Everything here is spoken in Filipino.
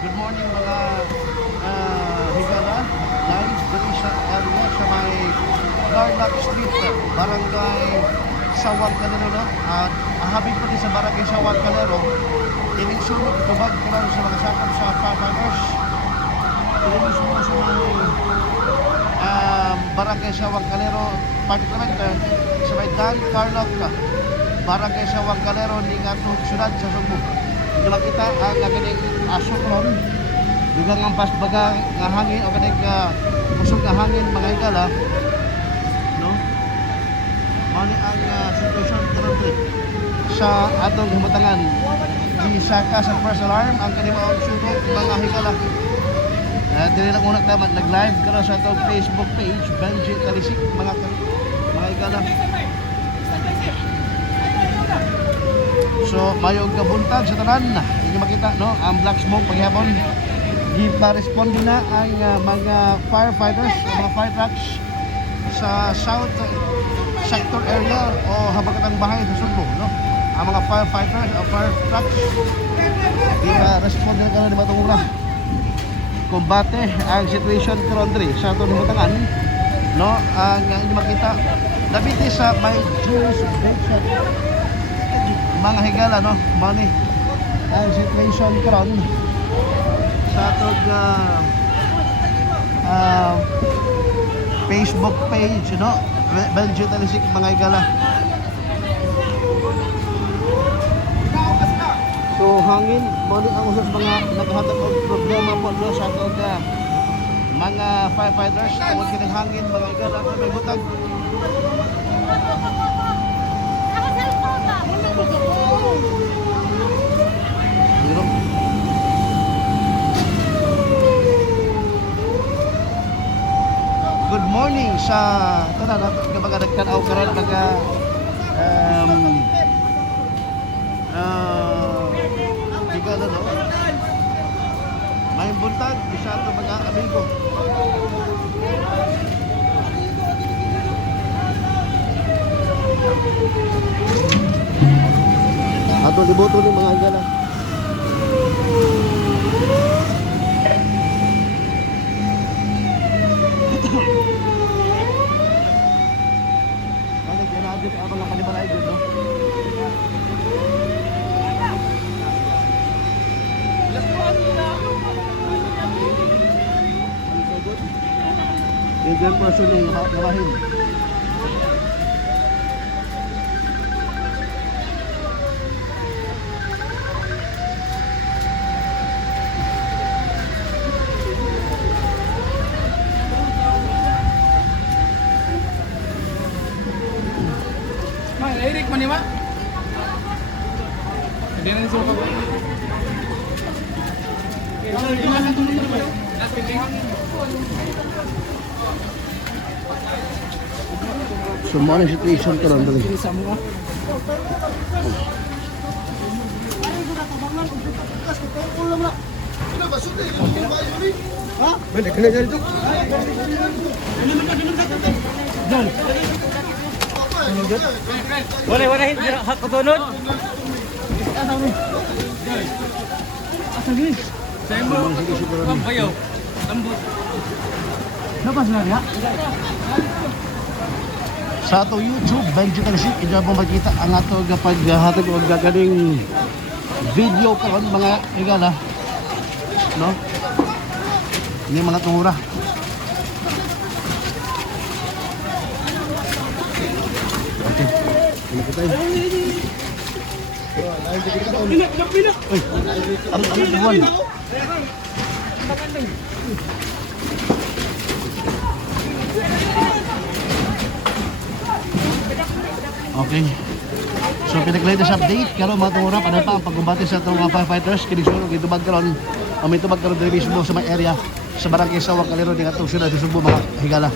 Good morning mga higala. Live dito sa area sa may Garlock Street, Barangay Sawag Calero. At ahabig ko din sa Barangay Sawag Calero. Ininsulog tubag ko lang sa mga sakop sa farmers. Ininsulog sa mga Barangay Sawag Calero, particularmente sa may Garlock, Barangay Sawag Calero, ni nga siyudad sa Sugbo. Kung kita ang nagaling asok ron, dugang ang pasbaga nga hangin o kanig usog nga hangin mga higala, no? Mani ang situation currently sa atong himutangan. Gisaka sa first alarm ang kanimaong sunog mga higala. Dili lang una tayo nag-live karon sa atong Facebook page, Benji Talisik mga higala. So, mayong kabuntag sa tanan, hindi makita, no? Ang black smoke paghihapon. Gipa-respond din na ang mga firefighters, mga fire trucks sa south sector area o habagatan bahay sa Sugbo, no? Ang mga firefighters o fire trucks gipa-respond din na ni Batong Ura. Kumbate ang situation currently sa atong himutangan, no? Ang hindi makita, labiti sa may jurisdiction mga higala, no? Money ang situation karon sa atong Facebook page, no? Benji Talisik mga higala. So hangin money ang usas mga naghatag og problema po, no? Sa atong mga firefighters tungod kini hangin mga higala sa may butag. Good morning sa tanan kapag nagtanaw karon mga higala, no? May buntag bisa to mga amigo. Ato liboto ni mga higala. Ano ginadyo ka abang nakalibalay dyan, no? Yung person yung nakahin. Eric manima. Hindi na suka ko. So mo na situation ko lang dali. Ha? Balik ka na dito. John. Wala hindi hak katunod. Asa gini? Sembo. Kampayo. Tambot. Napas na niya. Sa ato YouTube, Benji Talisik, ito po makita ang ato paghatag o gagaling video karon mga higala, no? Ini mga tungura. Okay, ini kita ini. Uy, ang buwan. Okay. So pinag-latest update karon mga tungura padal pa ang pagkumbate sa atong mga firefighters kini sunog gitubag karon ang may tubag karon diri mismo sa may area sa Barangay Sawag Calero di atong siyudad sa Sugbo mga higala.